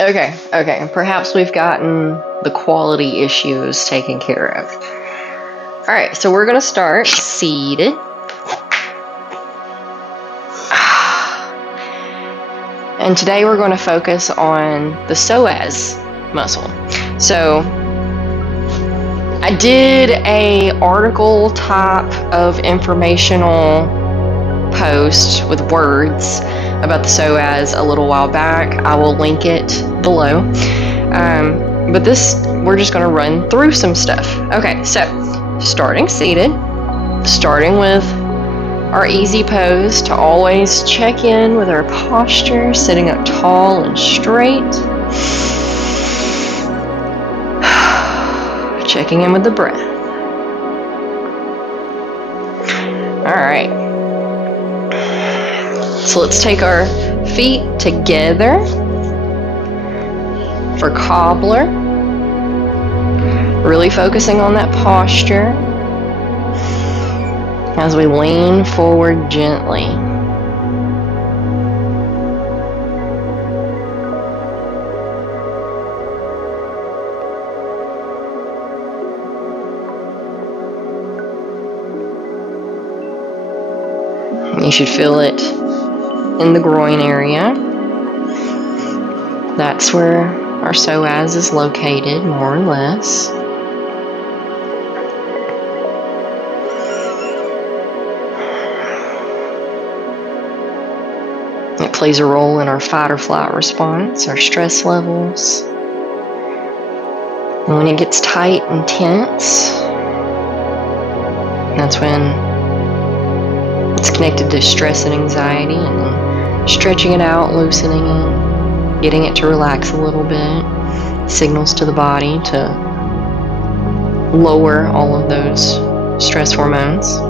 Okay. Perhaps we've gotten the quality issues taken care of. All right, so we're going to start seated. And today we're going to focus on the psoas muscle. So I did a article type of informational post with words about the psoas a little while back. I will link it below. But we're just going to run through some stuff. Okay, so starting seated, starting with our easy pose to always check in with our posture, sitting up tall and straight. Checking in with the breath. All right. So let's take our feet together for cobbler. Really focusing on that posture as we lean forward gently. You should feel it in the groin area. That's where our psoas is located, more or less. It plays a role in our fight or flight response, our stress levels. And when it gets tight and tense, that's when it's connected to stress and anxiety, and then stretching it out, loosening it, getting it to relax a little bit, signals to the body to lower all of those stress hormones.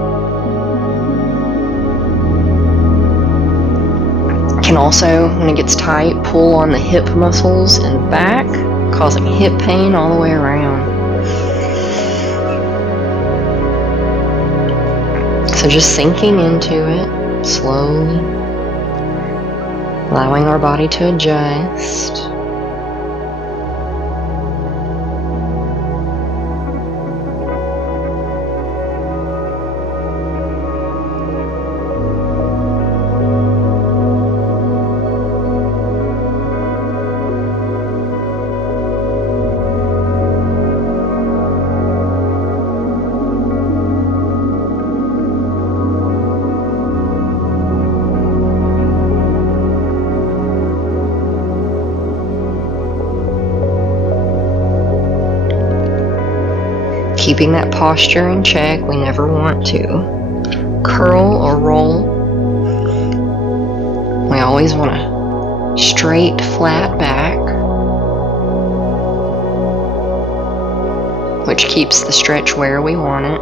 Can also, when it gets tight, pull on the hip muscles and back, causing hip pain all the way around. So just sinking into it slowly, allowing our body to adjust. Keeping that posture in check, we never want to curl or roll. We always want a straight, flat back, which keeps the stretch where we want it.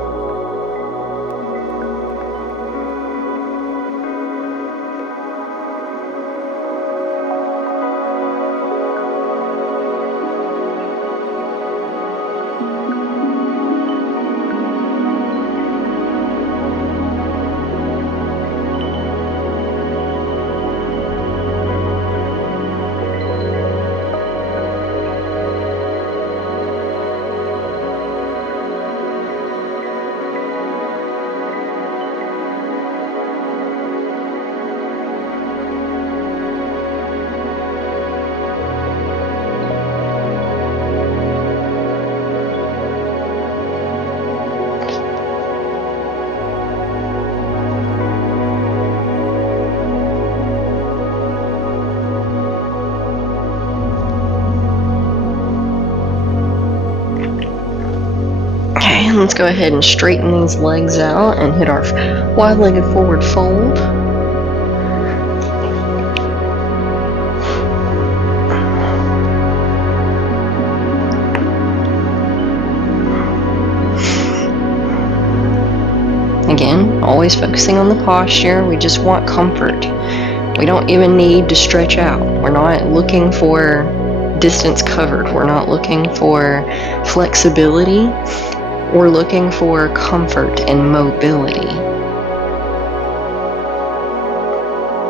Let's go ahead and straighten these legs out and hit our wide-legged forward fold. Again, always focusing on the posture. We just want comfort. We don't even need to stretch out. We're not looking for distance covered. We're not looking for flexibility. We're looking for comfort and mobility.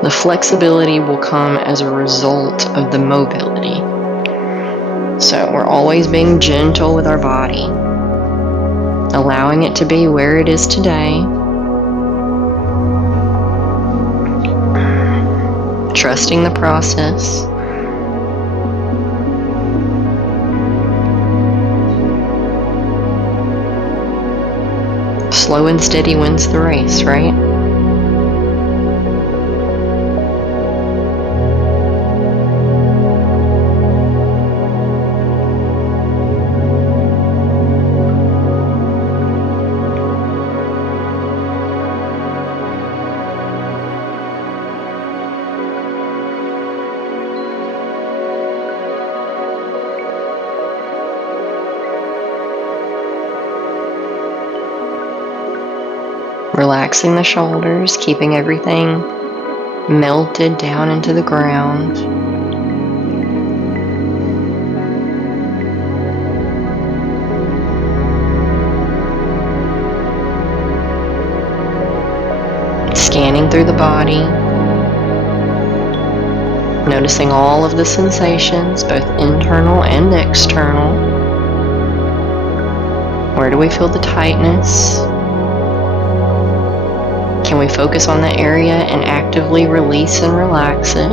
The flexibility will come as a result of the mobility. So we're always being gentle with our body, allowing it to be where it is today, trusting the process. Slow and steady wins the race, right? Relaxing the shoulders, keeping everything melted down into the ground. Scanning through the body, noticing all of the sensations, both internal and external. Where do we feel the tightness? Can we focus on the area and actively release and relax it?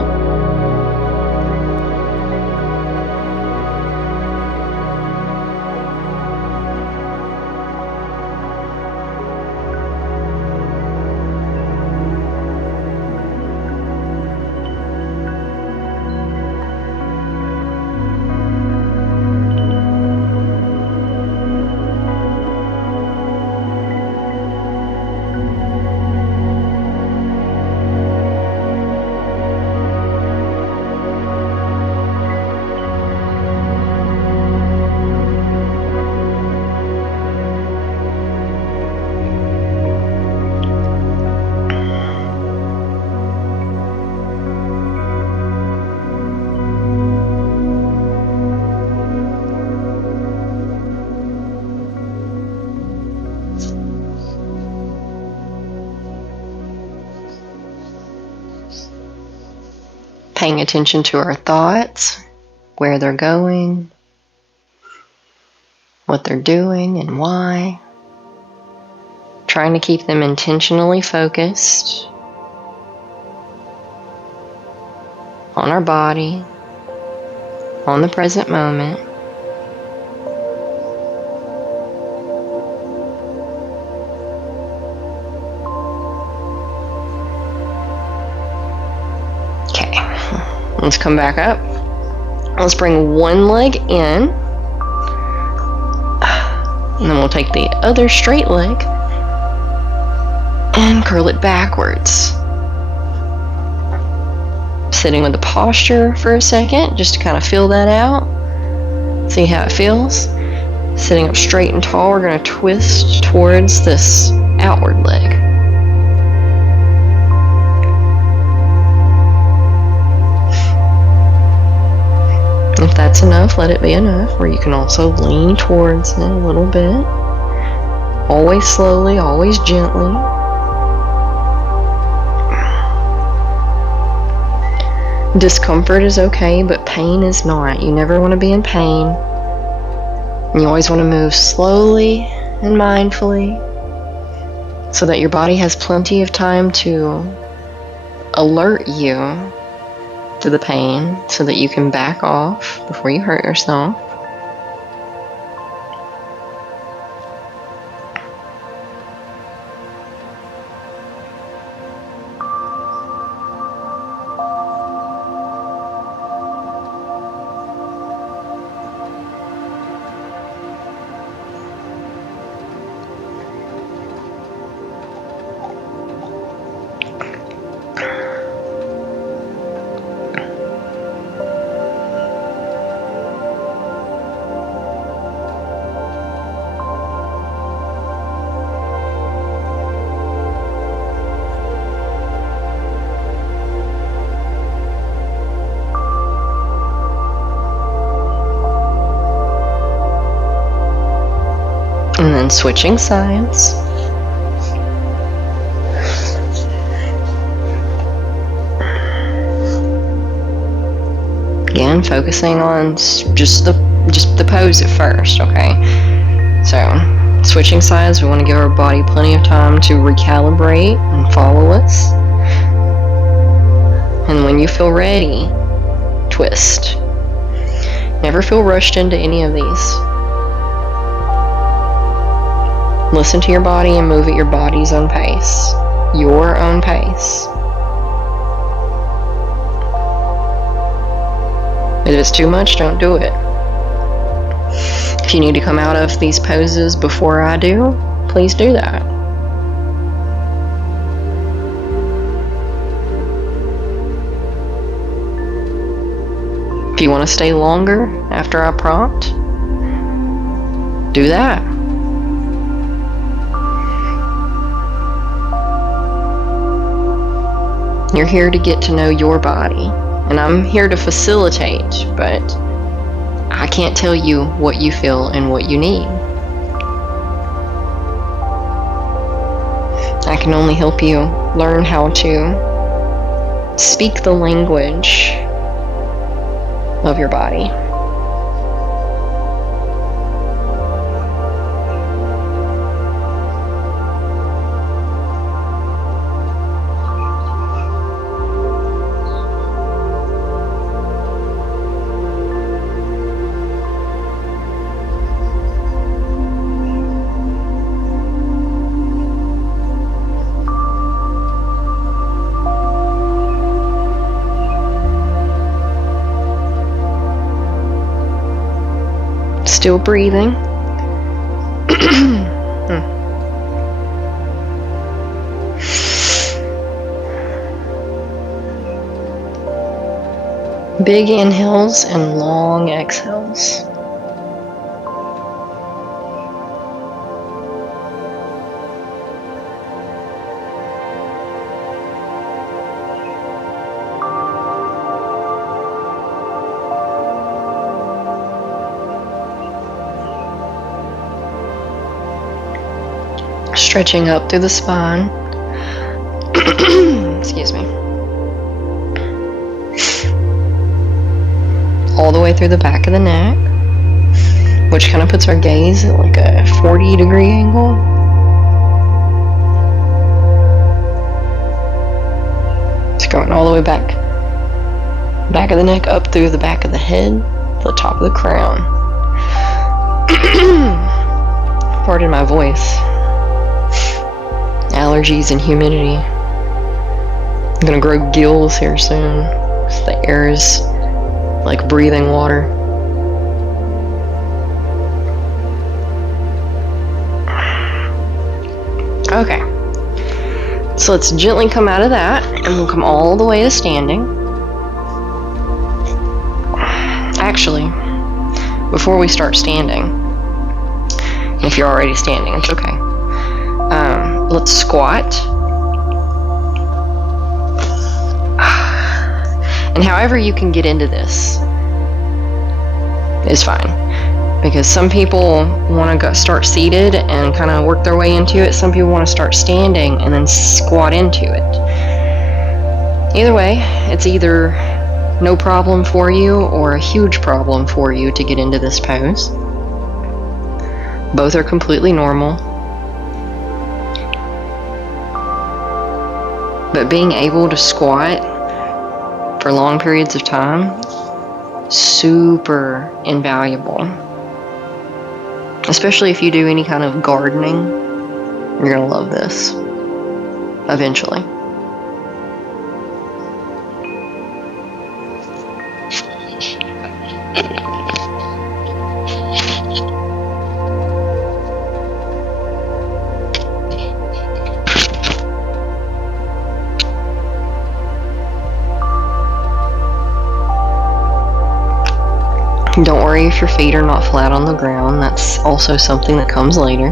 Paying attention to our thoughts, where they're going, what they're doing, and why. Trying to keep them intentionally focused on our body, on the present moment. Let's come back up. Let's bring one leg in. And then we'll take the other straight leg and curl it backwards. Sitting with the posture for a second, just to kind of feel that out. See how it feels. Sitting up straight and tall, we're going to twist towards this outward leg. If that's enough, let it be enough, or you can also lean towards it a little bit. Always slowly, always gently. Discomfort is okay, but pain is not. You never want to be in pain. And you always want to move slowly and mindfully so that your body has plenty of time to alert you to the pain so that you can back off before you hurt yourself. And then switching sides. Again, focusing on just the just the pose at first, okay? So, switching sides, we want to give our body plenty of time to recalibrate and follow us. And when you feel ready, twist. Never feel rushed into any of these. Listen to your body and move at your body's own pace. Your own pace. If it's too much, don't do it. If you need to come out of these poses before I do, please do that. If you want to stay longer after I prompt, do that. You're here to get to know your body, and I'm here to facilitate, but I can't tell you what you feel and what you need. I can only help you learn how to speak the language of your body. Still breathing. Big inhales and long exhales. Stretching up through the spine. Excuse me. All the way through the back of the neck, which kind of puts our gaze at like a 40-degree angle. It's going all the way back of the neck, up through the back of the head, to the top of the crown. Pardon my voice. Allergies and humidity. I'm gonna grow gills here soon, because the air is like breathing water. Okay, so let's gently come out of that, and we'll come all the way to standing. Actually, before we start standing, if you're already standing, it's okay. Let's squat. And however you can get into this is fine. Because some people want to start seated and kind of work their way into it. Some people want to start standing and then squat into it. Either way, it's either no problem for you or a huge problem for you to get into this pose. Both are completely normal. But being able to squat for long periods of time, super invaluable. Especially if you do any kind of gardening, you're gonna love this eventually. Don't worry if your feet are not flat on the ground. That's also something that comes later.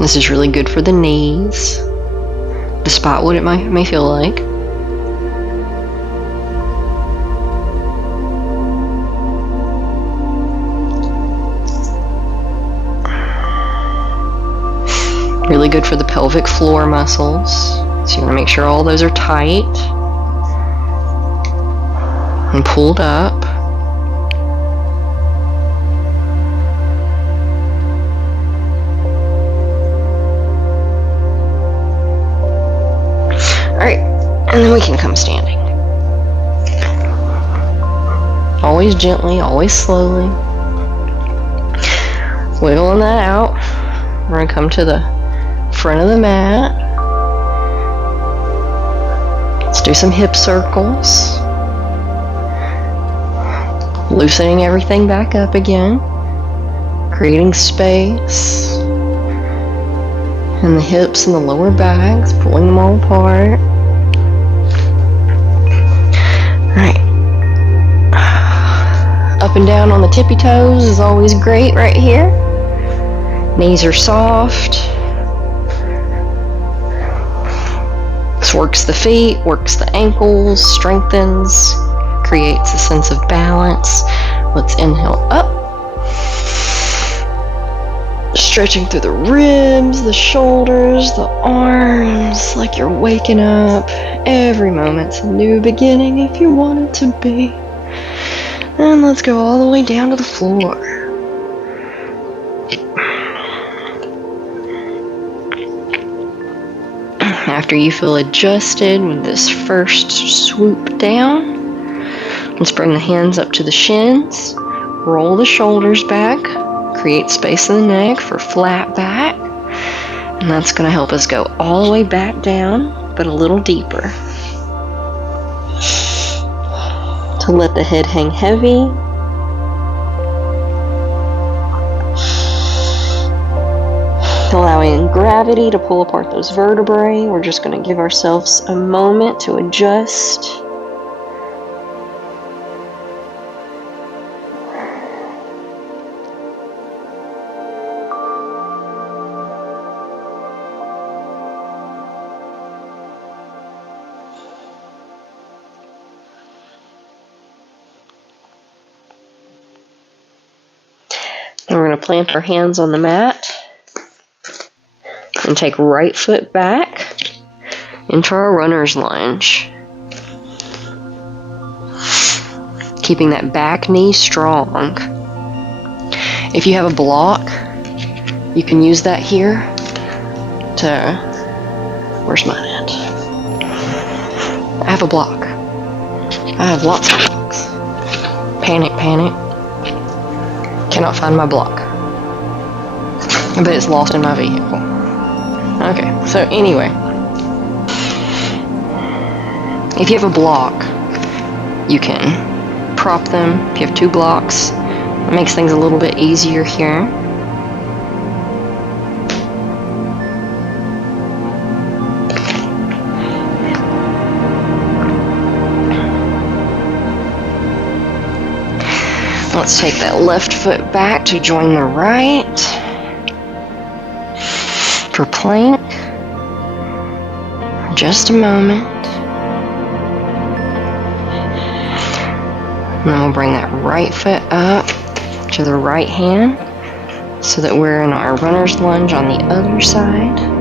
This is really good for the knees, despite what it may feel like. really good for the pelvic floor muscles. So you want to make sure all those are tight and pulled up. Alright, and then we can come standing. Always gently, always slowly. Wiggling that out. We're going to come to the front of the mat. Let's do some hip circles. Loosening everything back up again. Creating space in the hips and the lower backs, pulling them all apart. Alright. Up and down on the tippy toes is always great right here. Knees are soft. This works the feet, works the ankles, strengthens, creates a sense of balance. Let's inhale up. Stretching through the ribs, the shoulders, the arms, like you're waking up. Every moment's a new beginning if you want it to be. And let's go all the way down to the floor. After you feel adjusted with this first swoop down, let's bring the hands up to the shins, roll the shoulders back, create space in the neck for flat back, and that's going to help us go all the way back down, but a little deeper. To let the head hang heavy. Allowing gravity to pull apart those vertebrae. We're just going to give ourselves a moment to adjust. And we're going to plant our hands on the mat and take right foot back into our runner's lunge. Keeping that back knee strong. If you have a block, you can use that here to, where's mine at? I have a block. I have lots of blocks. Panic. Cannot find my block. I bet it's lost in my vehicle. Okay, so anyway, if you have a block, you can prop them. If you have two blocks, it makes things a little bit easier here. Let's take that left foot back to join the right for plank. Just a moment. And then we'll bring that right foot up to the right hand so that we're in our runner's lunge on the other side.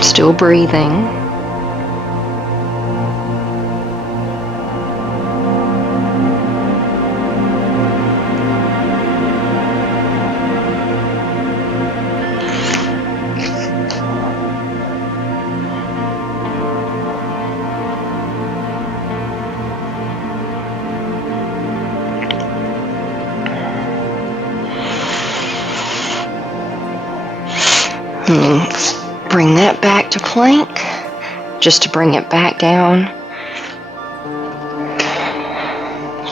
Still breathing. Bring that back to plank, just to bring it back down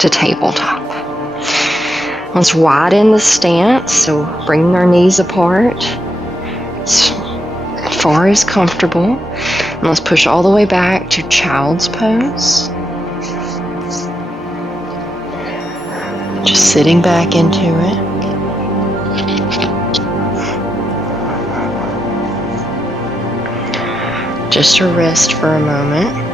to tabletop. Let's widen the stance, so bring our knees apart as far as comfortable. And let's push all the way back to child's pose. Just sitting back into it. Just to rest for a moment.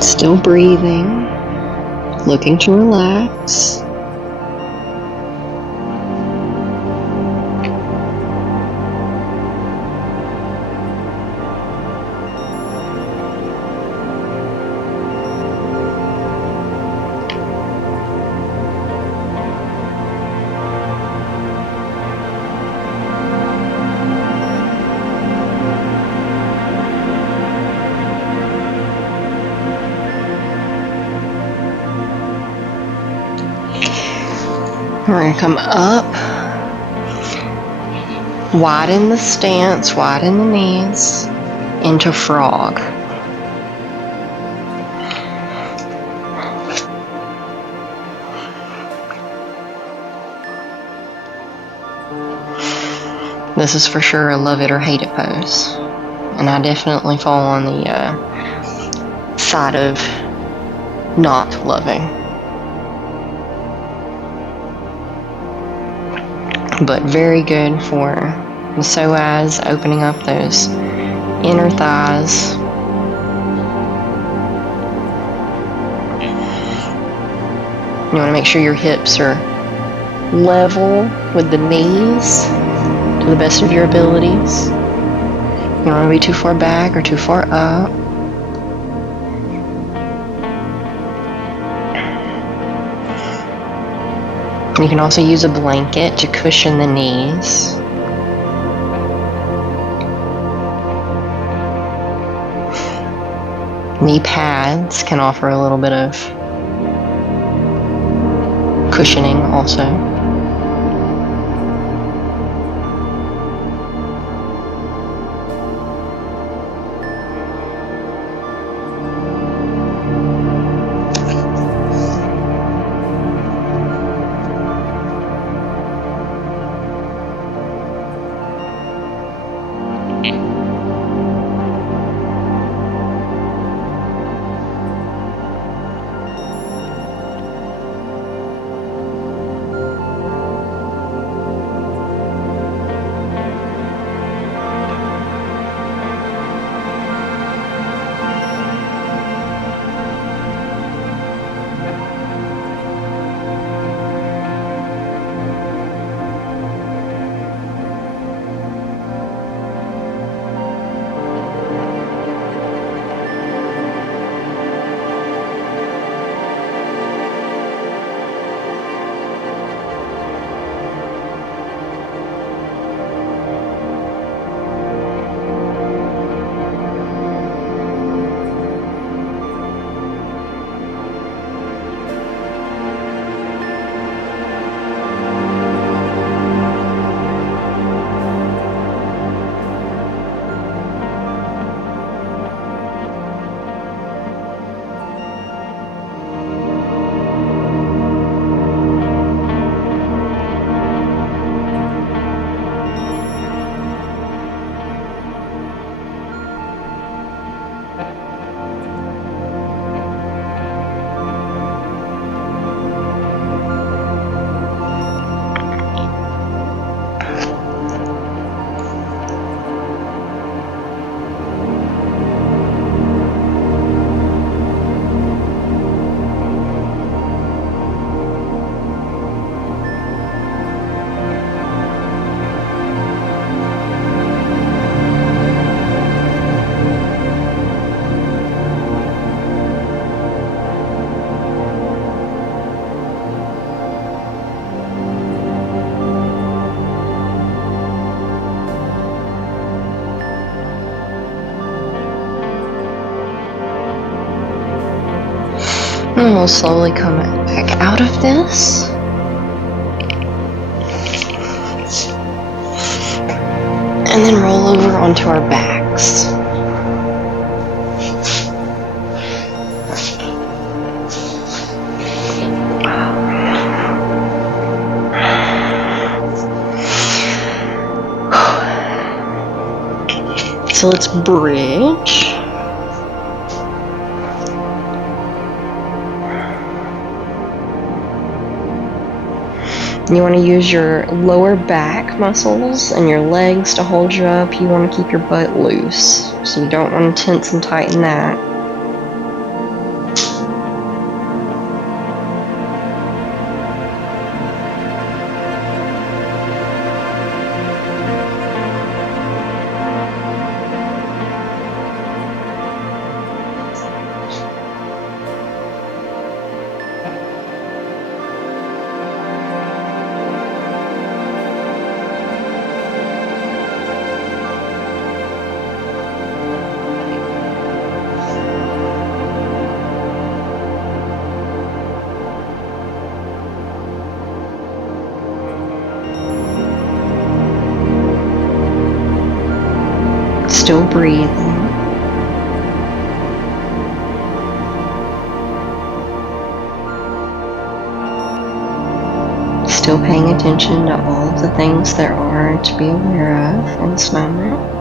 Still breathing, looking to relax. We're going to come up, widen the stance, widen the knees, into frog. This is for sure a love it or hate it pose. And I definitely fall on the side of not loving. But very good for the psoas, opening up those inner thighs. You want to make sure your hips are level with the knees to the best of your abilities. You don't want to be too far back or too far up. You can also use a blanket to cushion the knees. Knee pads can offer a little bit of cushioning also. And we'll slowly come back out of this. And then roll over onto our backs. So let's bridge. You want to use your lower back muscles and your legs to hold you up. You want to keep your butt loose, so you don't want to tense and tighten that. Still breathing. Still paying attention to all of the things there are to be aware of in this moment.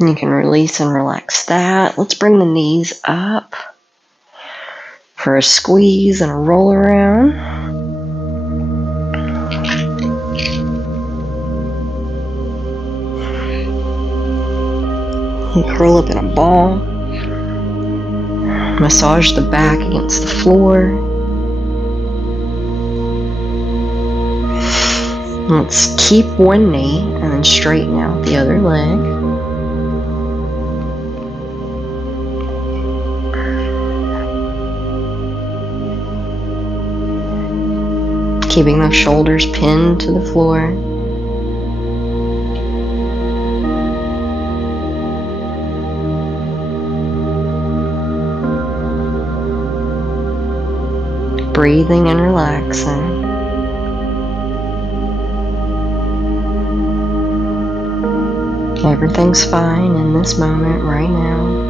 And you can release and relax that. Let's bring the knees up for a squeeze and a roll around. And curl up in a ball. Massage the back against the floor. Let's keep one knee and then straighten out the other leg. Keeping those shoulders pinned to the floor. Breathing and relaxing. Everything's fine in this moment right now.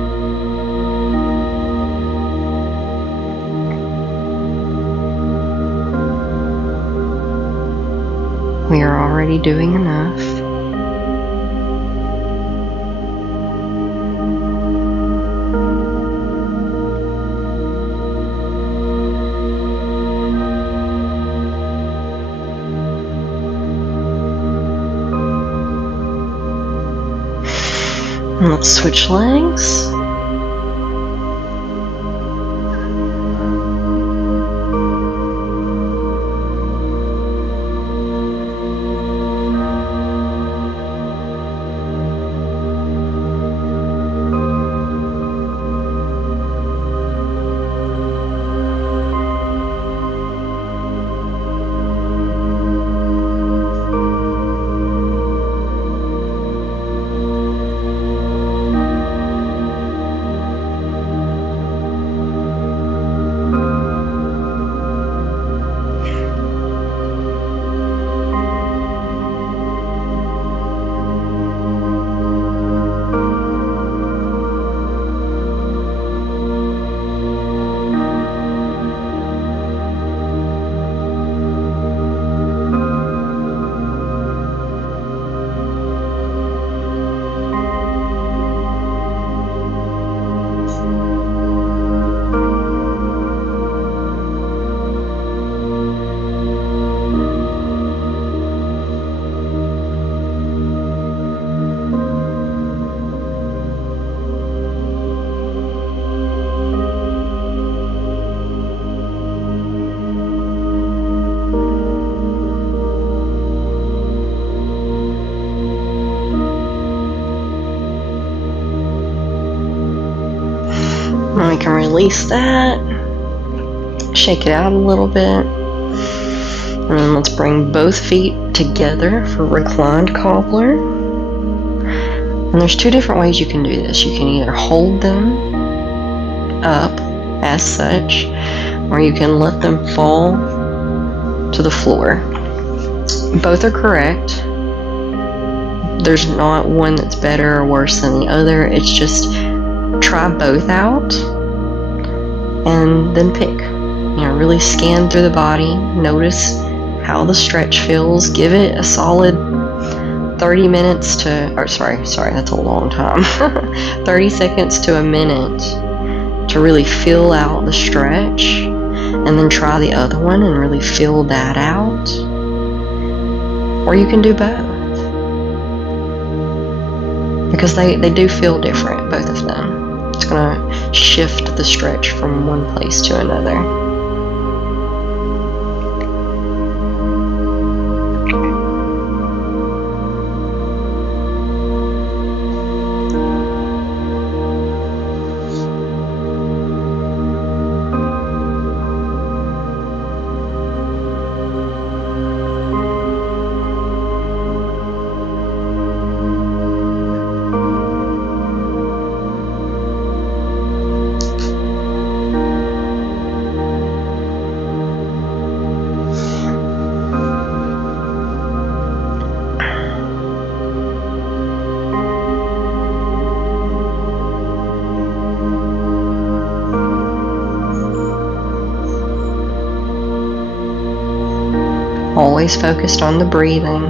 We are already doing enough. And let's switch legs. Now we can release that, shake it out a little bit, and then let's bring both feet together for reclined cobbler. And there's two different ways you can do this. You can either hold them up as such, or you can let them fall to the floor. Both are correct. There's not one that's better or worse than the other. It's just try both out and then pick. Really scan through the body. Notice how the stretch feels. Give it a solid 30 minutes to, or sorry, that's a long time. 30 seconds to a minute to really feel out the stretch, and then try the other one and really feel that out. Or you can do both, because they do feel different, both of them. It's going to shift the stretch from one place to another. Always focused on the breathing,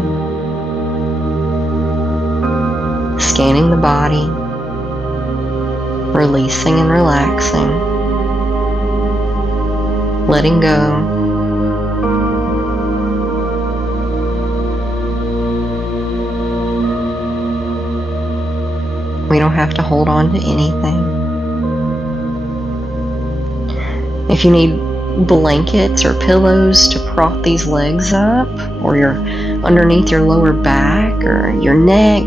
scanning the body, releasing and relaxing, letting go. We don't have to hold on to anything. If you need blankets or pillows to prop these legs up, or you're underneath your lower back or your neck,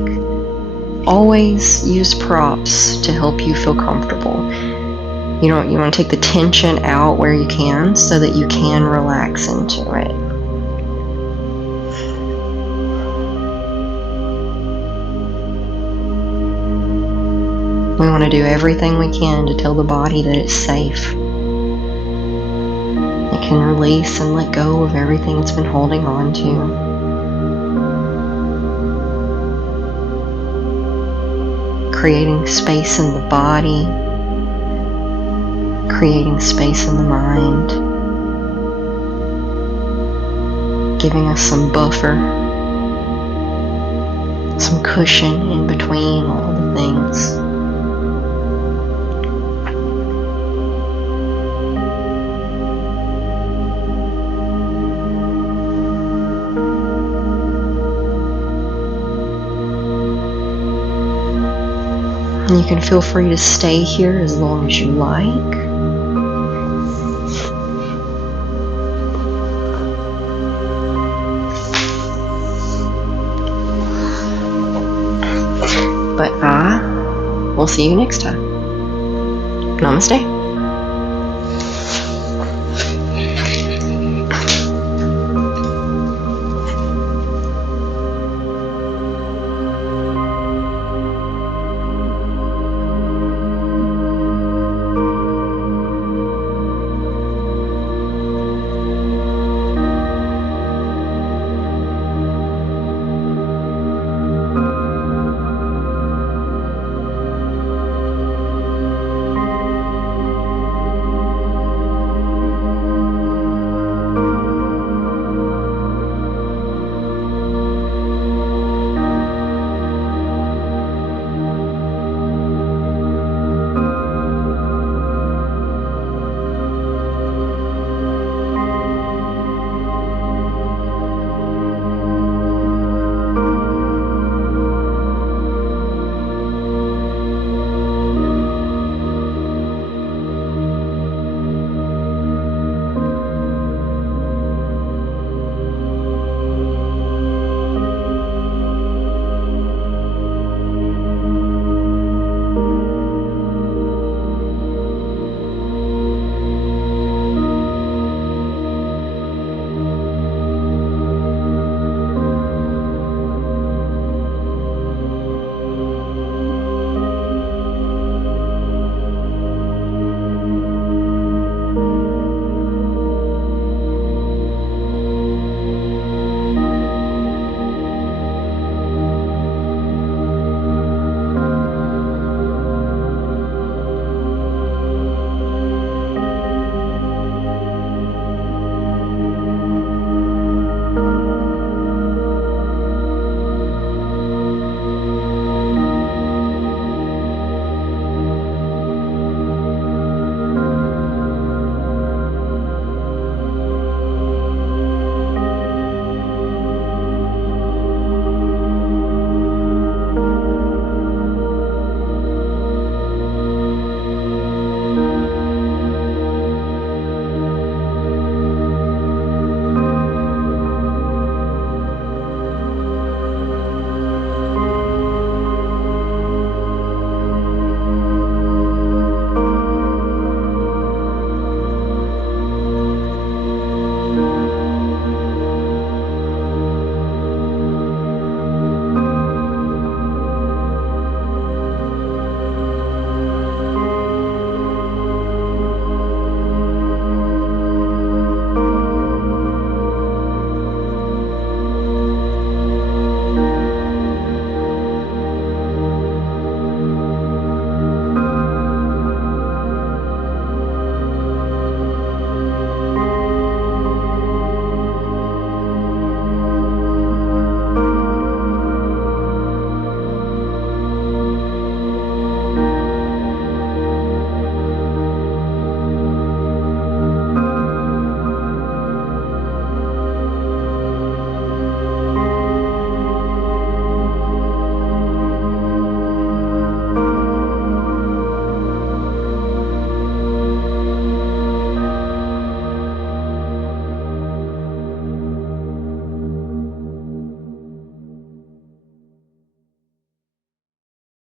always use props to help you feel comfortable. You want to take the tension out where you can so that you can relax into it. We want to do everything we can to tell the body that it's safe. It can release and let go of everything it's been holding on to. Creating space in the body, creating space in the mind, giving us some buffer, some cushion in between all the things. And you can feel free to stay here as long as you like. But I will see you next time. Namaste.